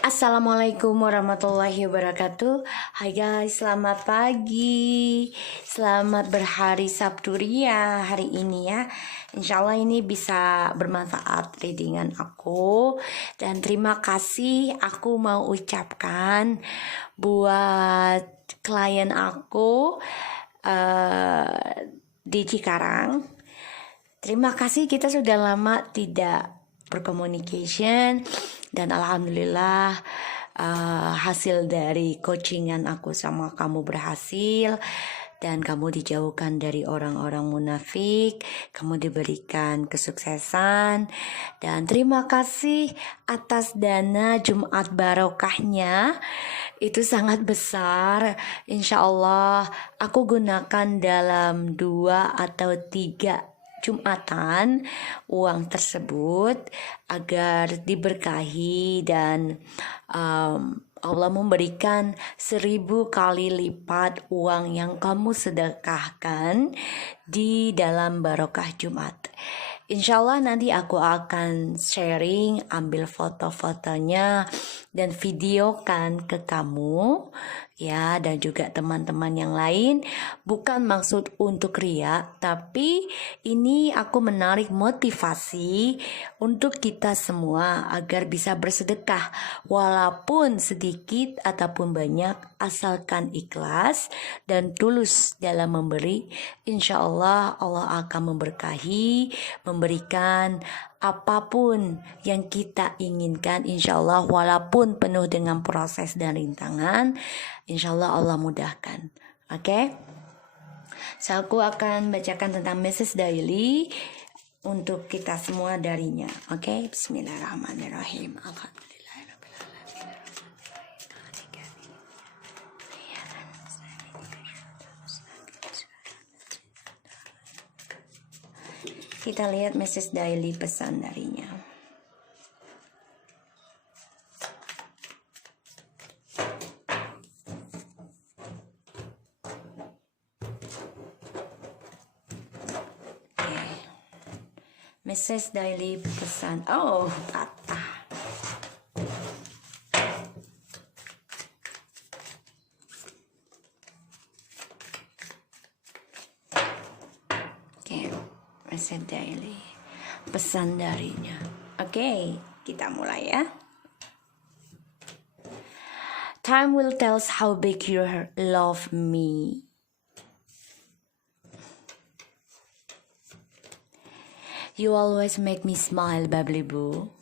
Assalamualaikum warahmatullahi wabarakatuh. Hai guys, selamat pagi. Selamat berhari Sabtu Ria hari ini ya. Insya Allah ini bisa bermanfaat readingan aku. Dan terima kasih aku mau ucapkan buat klien aku di Cikarang. Terima kasih, kita sudah lama tidak bercommunication dan alhamdulillah hasil dari coachingan aku sama kamu berhasil dan kamu dijauhkan dari orang-orang munafik, kamu diberikan kesuksesan dan terima kasih atas dana Jumat barokahnya, itu sangat besar. Insya Allah aku gunakan dalam 2 atau 3 Jumatan uang tersebut agar diberkahi dan Allah memberikan 1000 kali lipat uang yang kamu sedekahkan di dalam barokah Jumat. Insya Allah nanti aku akan sharing, ambil foto-fotonya dan videokan ke kamu ya, dan juga teman-teman yang lain. Bukan maksud untuk ria, tapi ini aku menarik motivasi untuk kita semua agar bisa bersedekah walaupun sedikit ataupun banyak, asalkan ikhlas dan tulus dalam memberi. Insya Allah Allah akan memberkahi, memberikan apapun yang kita inginkan. Insya Allah walaupun penuh dengan proses dan rintangan, insya Allah Allah mudahkan. Oke? So, aku akan bacakan tentang message daily untuk kita semua darinya. Oke? Bismillahirrahmanirrahim. Kita lihat message daily pesan darinya. Message daily pesan. Oh, patah. Oke, message daily pesan darinya. Oke, kita mulai ya. Time will tell us how big you love me. You always make me smile, bubbly boo.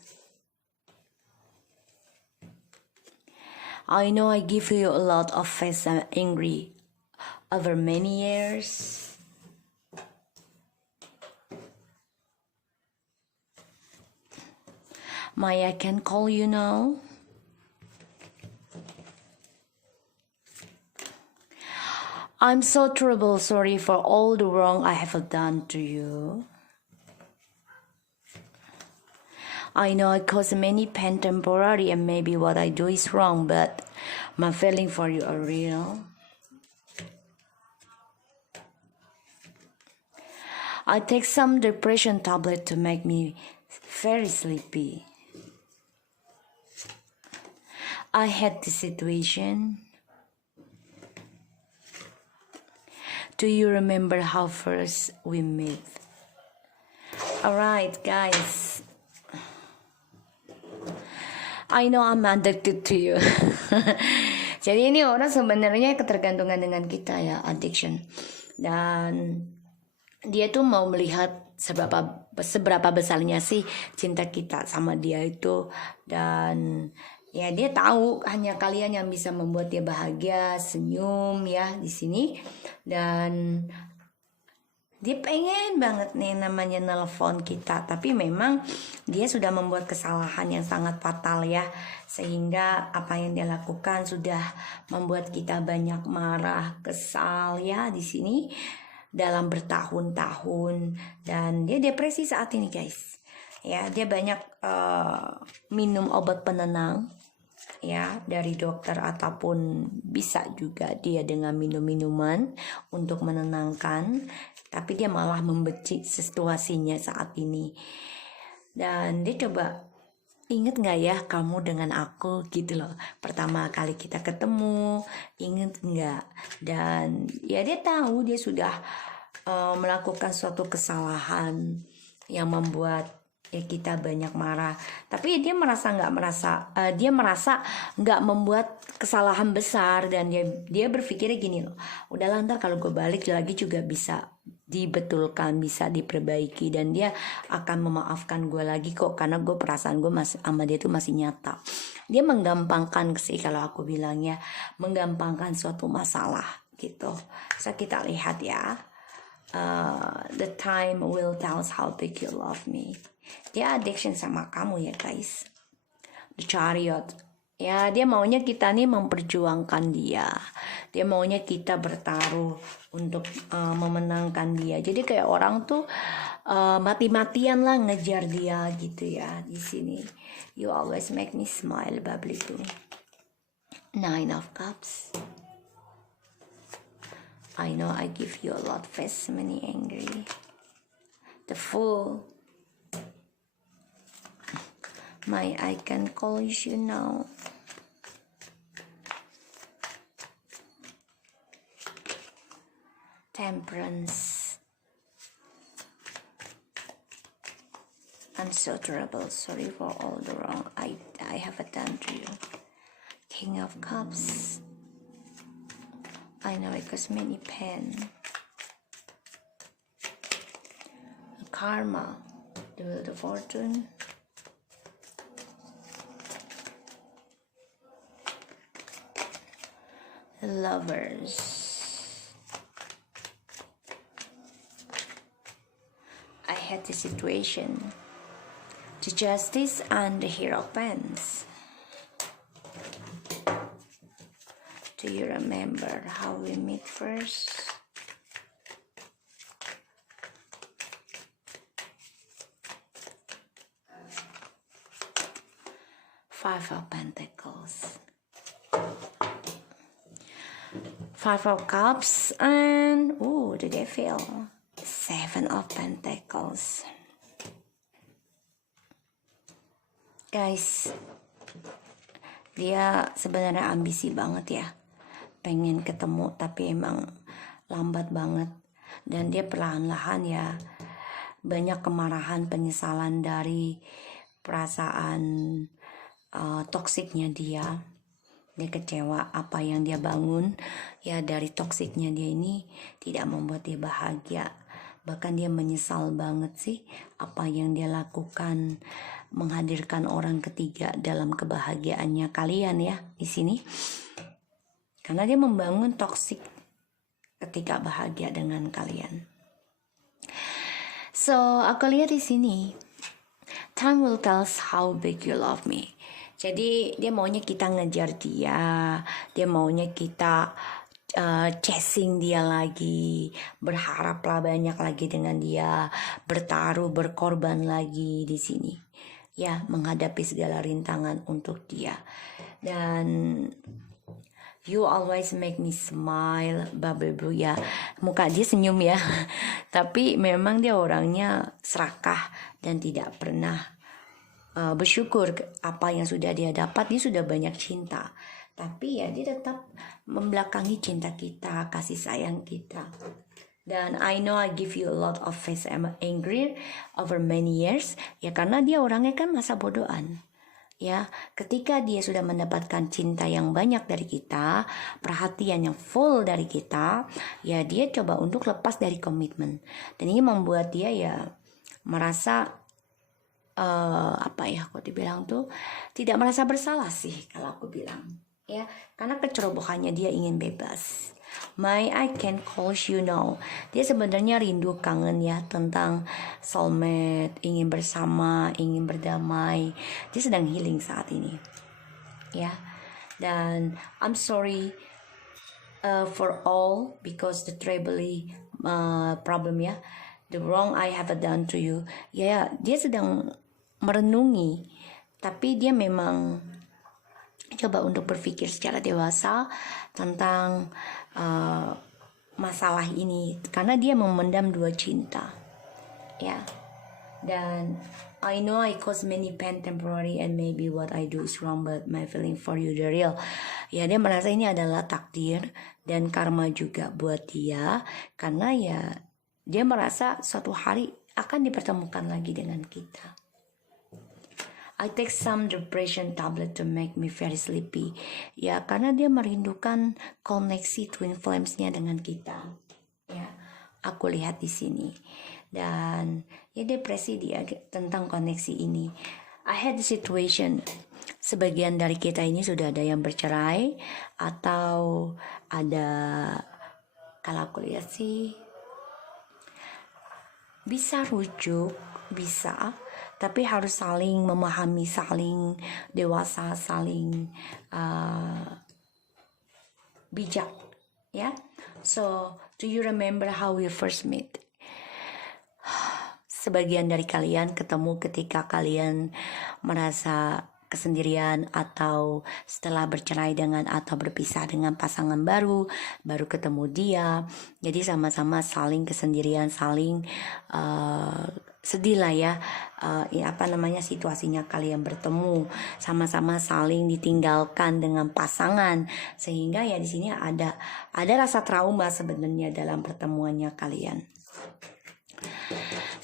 I know I give you a lot of face and angry over many years. Maya can call you now. I'm so terrible sorry for all the wrong I have done to you. I know I cause many pain temporary and maybe what I do is wrong, but my feeling for you are real. I take some depression tablet to make me very sleepy. I had this situation. Do you remember how first we met? Alright guys, I know I'm addicted to you. Jadi ini orang sebenarnya ketergantungan dengan kita ya, addiction. Dan dia tuh mau melihat seberapa besarnya sih cinta kita sama dia itu. Dan ya dia tahu hanya kalian yang bisa membuat dia bahagia, senyum ya di sini. Dan dia pengen banget nih namanya nelpon kita, tapi memang dia sudah membuat kesalahan yang sangat fatal ya, sehingga apa yang dia lakukan sudah membuat kita banyak marah, kesal ya di sini dalam bertahun-tahun. Dan dia depresi saat ini guys ya, dia banyak minum obat penenang ya dari dokter, ataupun bisa juga dia dengan minum-minuman untuk menenangkan, tapi dia malah membenci situasinya saat ini. Dan dia coba inget nggak ya kamu dengan aku gitu loh, pertama kali kita ketemu, inget nggak? Dan ya dia tahu dia sudah melakukan suatu kesalahan yang membuat ya kita banyak marah, tapi dia dia merasa nggak membuat kesalahan besar, dan dia berpikirnya gini loh, udahlah ntar kalau gue balik lagi juga bisa dibetulkan, bisa diperbaiki, dan dia akan memaafkan gue lagi kok, karena gue perasaan gue masih sama dia tuh masih nyata. Dia menggampangkan sih kalau aku bilangnya, menggampangkan suatu masalah gitu. So kita lihat ya. The time will tell us how big you love me. Dia addiction sama kamu ya guys. The Chariot. Ya dia maunya kita nih memperjuangkan dia. Dia maunya kita bertaruh untuk memenangkan dia. Jadi kayak orang tuh mati-matian lah ngejar dia gitu ya di sini. You always make me smile, bubbly too. Nine of Cups. I know I give you a lot of many angry. The Fool. I can call you now. Temperance. I'm so terrible. Sorry for all the wrong I have done to you. King of Cups. I know it caused many pain. Karma. The Wheel of Fortune. Lovers. I had the situation. The Justice and the Hero of Pens. Do you remember how we met first? Five of Pentacles. Five of Cups and the Devil. Seven of Pentacles. Guys, dia sebenarnya ambisi banget ya, pengen ketemu tapi emang lambat banget, dan dia perlahan-lahan ya banyak kemarahan, penyesalan dari perasaan toksiknya dia kecewa apa yang dia bangun ya, dari toksiknya dia ini tidak membuat dia bahagia, bahkan dia menyesal banget sih apa yang dia lakukan, menghadirkan orang ketiga dalam kebahagiaannya kalian ya di sini, karena dia membangun toksik ketika bahagia dengan kalian. So aku lihat di sini, time will tell us how big you love me. Jadi dia maunya kita ngejar dia maunya kita chasing dia lagi, berharaplah banyak lagi dengan dia, bertaruh, berkorban lagi di sini. Ya, menghadapi segala rintangan untuk dia. Dan you always make me smile, bubble blue ya. Muka dia senyum ya. Tapi memang dia orangnya serakah dan tidak pernah bersyukur apa yang sudah dia dapat. Dia sudah banyak cinta, tapi ya dia tetap membelakangi cinta kita, kasih sayang kita. Dan I know I give you a lot of face angry over many years ya, karena dia orangnya kan masa bodohan ya. Ketika dia sudah mendapatkan cinta yang banyak dari kita, perhatian yang full dari kita ya, dia coba untuk lepas dari komitmen, dan ini membuat dia ya merasa aku dibilang tuh tidak merasa bersalah sih kalau aku bilang ya, karena kecerobohannya dia ingin bebas. I can call you now. Dia sebenarnya rindu, kangen ya tentang soulmate, ingin bersama, ingin berdamai. Dia sedang healing saat ini ya. Dan I'm sorry for all because the trebly problem ya, the wrong I have done to you ya. Dia sedang merenungi, tapi dia memang coba untuk berpikir secara dewasa tentang masalah ini, karena dia memendam dua cinta ya. Dan I know I cause many pain temporary and maybe what I do is wrong but my feeling for you the real. Ya dia merasa ini adalah takdir dan karma juga buat dia, karena ya dia merasa suatu hari akan dipertemukan lagi dengan kita. I take some depression tablet to make me very sleepy. Ya karena dia merindukan koneksi twin flames-nya dengan kita. Ya, aku lihat di sini. Dan ya depresi dia tentang koneksi ini. I had the situation. Sebagian dari kita ini sudah ada yang bercerai atau ada, kalau aku lihat sih bisa rujuk, bisa, tapi harus saling memahami, saling dewasa, saling bijak, ya. So, do you remember how we first met? Sebagian dari kalian ketemu ketika kalian merasa kesendirian atau setelah bercerai dengan atau berpisah dengan pasangan baru ketemu dia, jadi sama-sama saling kesendirian, saling sedih lah ya, situasinya kalian bertemu, sama-sama saling ditinggalkan dengan pasangan, sehingga ya di sini ada rasa trauma sebenarnya dalam pertemuannya kalian.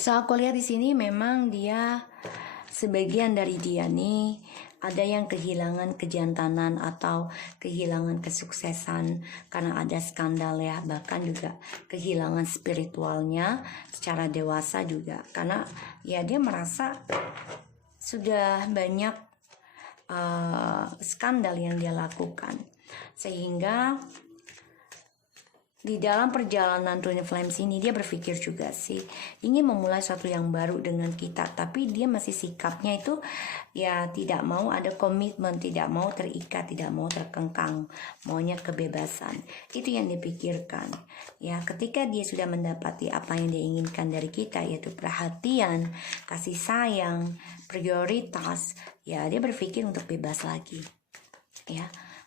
So aku lihat di sini memang dia, sebagian dari dia nih ada yang kehilangan kejantanan atau kehilangan kesuksesan karena ada skandal ya, bahkan juga kehilangan spiritualnya secara dewasa juga, karena ya dia merasa sudah banyak skandal yang dia lakukan, sehingga di dalam perjalanan Twin Flames ini dia berpikir juga sih ingin memulai sesuatu yang baru dengan kita, tapi dia masih sikapnya itu ya tidak mau ada komitmen, tidak mau terikat, tidak mau terkengkang, maunya kebebasan. Itu yang dipikirkan ya, ketika dia sudah mendapati apa yang dia inginkan dari kita, yaitu perhatian, kasih sayang, prioritas, ya dia berpikir untuk bebas lagi ya.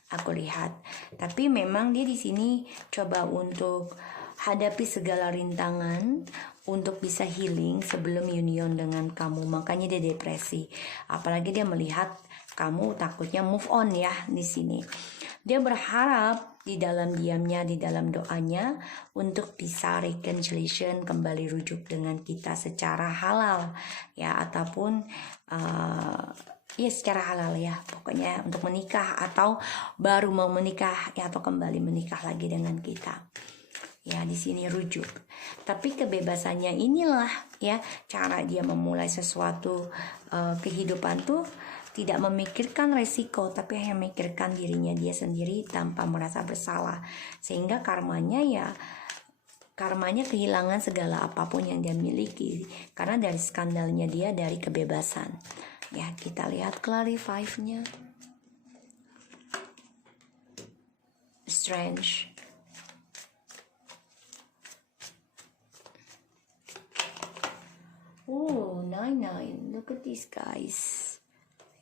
Aku lihat, tapi memang dia di sini coba untuk hadapi segala rintangan untuk bisa healing sebelum union dengan kamu. Makanya dia depresi. Apalagi dia melihat kamu takutnya move on ya di sini. Dia berharap di dalam diamnya, di dalam doanya untuk bisa reconciliation, kembali rujuk dengan kita secara halal ya, ataupun ya secara halal ya, pokoknya untuk menikah atau baru mau menikah ya, atau kembali menikah lagi dengan kita ya. Di sini rujuk, tapi kebebasannya inilah ya cara dia memulai sesuatu kehidupan tuh tidak memikirkan resiko, tapi hanya memikirkan dirinya dia sendiri tanpa merasa bersalah, sehingga karmanya kehilangan segala apapun yang dia miliki karena dari skandalnya dia, dari kebebasan. Ya, kita lihat clarify-nya. Strange. Oh, 99. Look at these guys.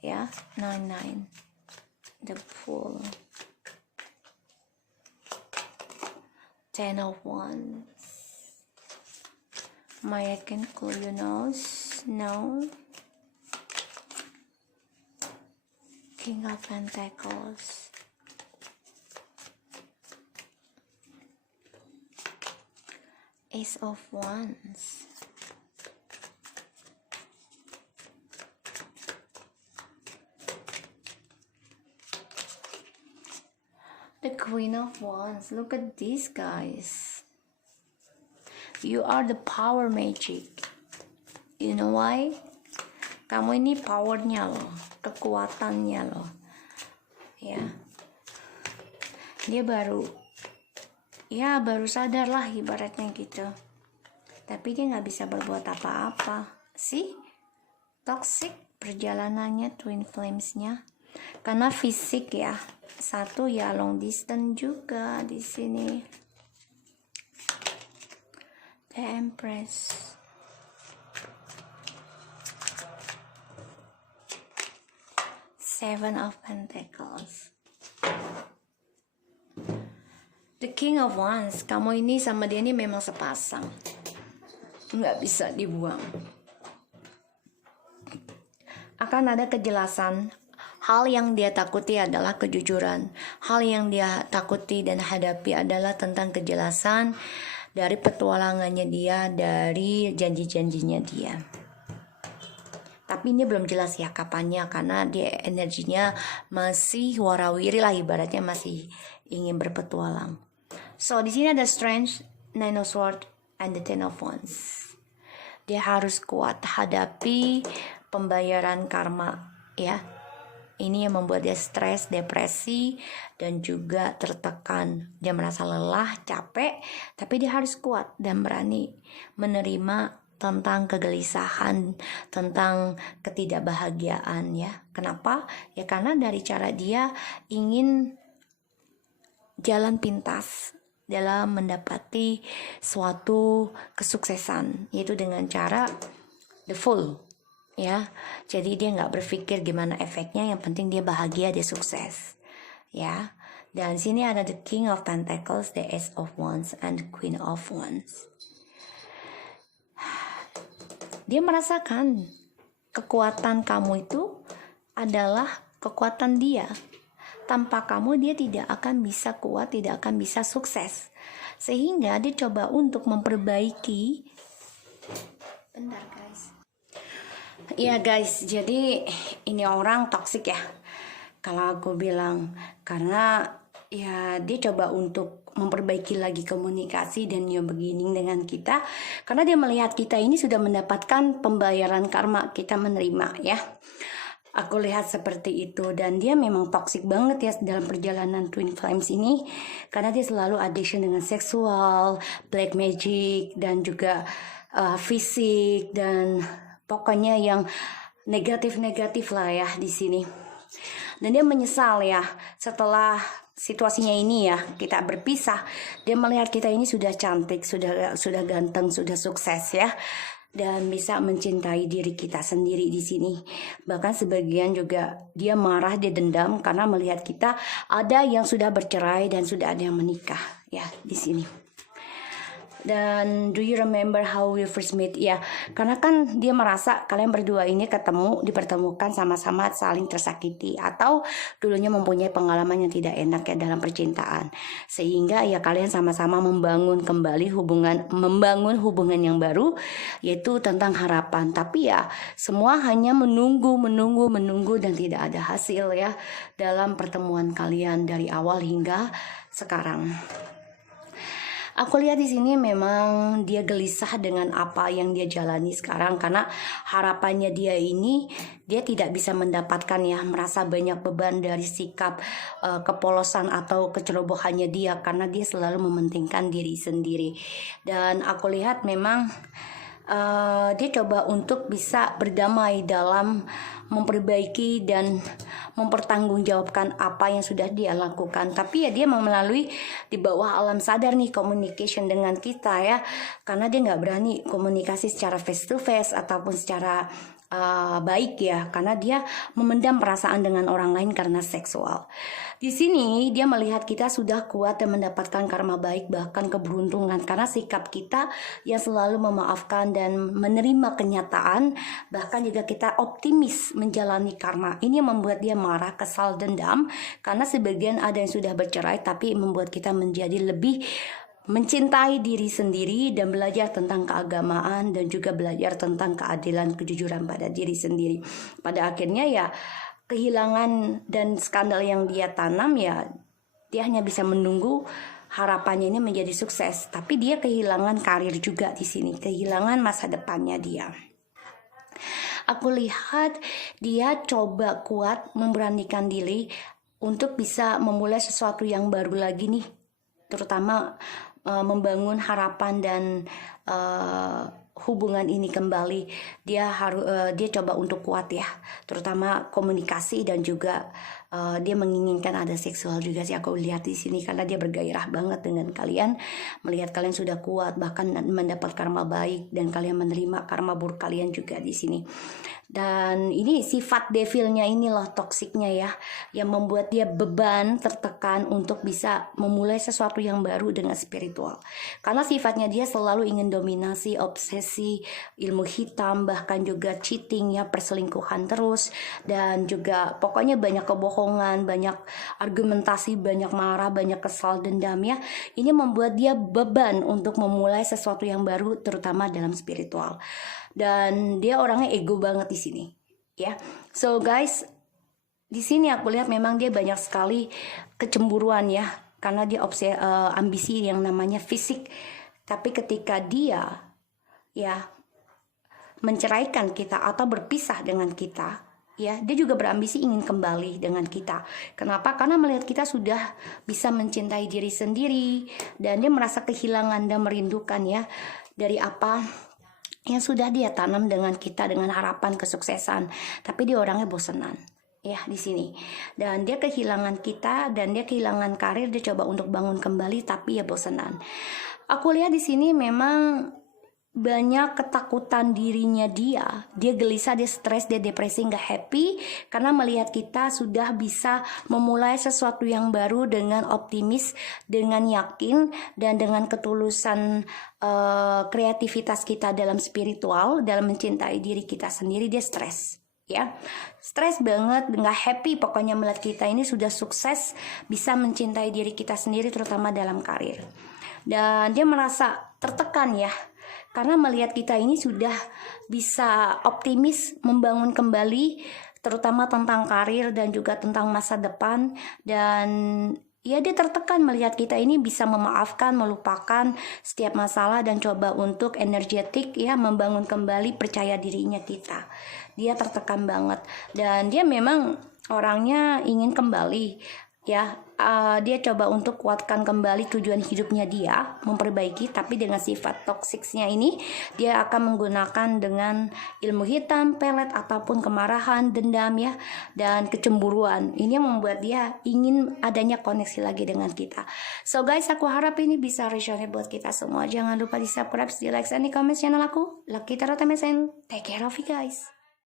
Yeah, 99. The Fool. 10 of Wands. Maya can clue your nose. No. King of Pentacles. Ace of Wands. The Queen of Wands. Look at these guys. You are the power magic. You know why? Kamu ini powernya loh, kekuatannya loh ya. Dia baru sadar lah ibaratnya gitu, tapi dia nggak bisa berbuat apa-apa sih. Toxic perjalanannya Twin Flames-nya karena fisik ya, satu ya long distance juga di sini. The Empress. Seven of Pentacles. The King of Wands. Kamu ini sama dia ini memang sepasang, nggak bisa dibuang. akan ada kejelasan. Hal yang dia takuti adalah kejujuran. Hal yang dia takuti dan hadapi adalah tentang kejelasan dari petualangannya dia, dari janji-janjinya dia. Tapi ini belum jelas ya kapannya, karena dia energinya masih warawiri lah, ibaratnya masih ingin berpetualang. So di sini ada Strength, Nine of Swords, and the Ten of Wands. Dia harus kuat hadapi pembayaran karma ya. Ini yang membuat dia stres, depresi, dan juga tertekan. Dia merasa lelah, capek, tapi dia harus kuat dan berani menerima tentang kegelisahan, tentang ketidakbahagiaan ya. Kenapa? Ya karena dari cara dia ingin jalan pintas dalam mendapati suatu kesuksesan, yaitu dengan cara the full ya. Jadi dia nggak berpikir gimana efeknya, yang penting dia bahagia, dia sukses ya. Dan sini ada the King of Pentacles, the Ace of Wands, and the Queen of Wands. Dia merasakan kekuatan kamu itu adalah kekuatan dia. Tanpa kamu dia tidak akan bisa kuat, tidak akan bisa sukses. Sehingga dia coba untuk memperbaiki. Bentar guys. Iya guys, jadi ini orang toksik ya. Kalau aku bilang, karena ya dia coba untuk memperbaiki lagi komunikasi dan new beginning dengan kita, karena dia melihat kita ini sudah mendapatkan pembayaran karma, kita menerima ya. Aku lihat seperti itu, dan dia memang toksik banget ya dalam perjalanan Twin Flames ini, karena dia selalu addiction dengan seksual, black magic, dan juga fisik, dan pokoknya yang negatif-negatif lah ya di sini. Dan dia menyesal ya setelah situasinya ini ya, kita berpisah. Dia melihat kita ini sudah cantik, sudah ganteng, sudah sukses ya, dan bisa mencintai diri kita sendiri di sini. Bahkan sebagian juga dia marah, dia dendam karena melihat kita ada yang sudah bercerai dan sudah ada yang menikah ya di sini. Dan do you remember how we first meet? Ya, karena kan dia merasa kalian berdua ini dipertemukan sama-sama saling tersakiti, atau dulunya mempunyai pengalaman yang tidak enak ya dalam percintaan, sehingga ya kalian sama-sama membangun hubungan yang baru, yaitu tentang harapan. Tapi ya semua hanya menunggu dan tidak ada hasil ya dalam pertemuan kalian dari awal hingga sekarang. Aku lihat di sini memang dia gelisah dengan apa yang dia jalani sekarang, karena harapannya dia ini dia tidak bisa mendapatkan ya, merasa banyak beban dari sikap kepolosan atau kecerobohannya dia, karena dia selalu mementingkan diri sendiri. Dan aku lihat memang dia coba untuk bisa berdamai dalam memperbaiki dan mempertanggungjawabkan apa yang sudah dia lakukan. Tapi ya dia melalui di bawah alam sadar nih communication dengan kita ya, karena dia nggak berani komunikasi secara face to face ataupun secara baik ya, karena dia memendam perasaan dengan orang lain karena seksual. Di sini dia melihat kita sudah kuat dan mendapatkan karma baik, bahkan keberuntungan, karena sikap kita yang selalu memaafkan dan menerima kenyataan, bahkan juga kita optimis menjalani karma. Ini yang membuat dia marah, kesal, dendam, karena sebagian ada yang sudah bercerai, tapi membuat kita menjadi lebih mencintai diri sendiri dan belajar tentang keagamaan dan juga belajar tentang keadilan, kejujuran pada diri sendiri. Pada akhirnya ya kehilangan dan skandal yang dia tanam ya, dia hanya bisa menunggu harapannya ini menjadi sukses, tapi dia kehilangan karir juga di sini, kehilangan masa depannya dia. Aku lihat dia coba kuat memberanikan diri untuk bisa memulai sesuatu yang baru lagi nih, terutama membangun harapan dan hubungan ini kembali. Dia coba untuk kuat ya, terutama komunikasi dan juga dia menginginkan ada seksual juga sih, aku lihat di sini, karena dia bergairah banget dengan kalian, melihat kalian sudah kuat bahkan mendapat karma baik dan kalian menerima karma buruk kalian juga di sini. Dan ini sifat devilnya ini loh, toksiknya ya, yang membuat dia beban, tertekan untuk bisa memulai sesuatu yang baru dengan spiritual. Karena sifatnya dia selalu ingin dominasi, obsesi, ilmu hitam, bahkan juga cheating ya, perselingkuhan terus, dan juga pokoknya banyak kebohongan, banyak argumentasi, banyak marah, banyak kesal, dendam ya. Ini membuat dia beban untuk memulai sesuatu yang baru, terutama dalam spiritual. Dan dia orangnya ego banget di sini ya. So guys, di sini aku lihat memang dia banyak sekali kecemburuan ya, karena dia ambisi yang namanya fisik. Tapi ketika dia ya menceraikan kita atau berpisah dengan kita ya, dia juga berambisi ingin kembali dengan kita. Kenapa? Karena melihat kita sudah bisa mencintai diri sendiri, dan dia merasa kehilangan dan merindukan ya dari apa yang sudah dia tanam dengan kita, dengan harapan kesuksesan. Tapi dia orangnya bosenan ya di sini, dan dia kehilangan kita, dan dia kehilangan karir, dia coba untuk bangun kembali tapi ya bosenan. Aku lihat di sini memang banyak ketakutan dirinya dia gelisah, dia stres, dia depresi, nggak happy karena melihat kita sudah bisa memulai sesuatu yang baru dengan optimis, dengan yakin, dan dengan ketulusan kreativitas kita dalam spiritual, dalam mencintai diri kita sendiri. Dia stres ya, stres banget, nggak happy pokoknya melihat kita ini sudah sukses, bisa mencintai diri kita sendiri, terutama dalam karir. Dan dia merasa tertekan ya, karena melihat kita ini sudah bisa optimis membangun kembali, terutama tentang karir dan juga tentang masa depan. Dan ya dia tertekan melihat kita ini bisa memaafkan, melupakan setiap masalah, dan coba untuk energetik ya, membangun kembali percaya dirinya kita. Dia tertekan banget, dan dia memang orangnya ingin kembali ya. Dia coba untuk kuatkan kembali tujuan hidupnya, dia memperbaiki, tapi dengan sifat toksiknya ini dia akan menggunakan dengan ilmu hitam, pelet, ataupun kemarahan, dendam ya, dan kecemburuan. Ini yang membuat dia ingin adanya koneksi lagi dengan kita. So guys, aku harap ini bisa resonate buat kita semua. Jangan lupa di subscribe, di like, dan di comment channel aku. Lucky Tarot MSN. Take care of you guys.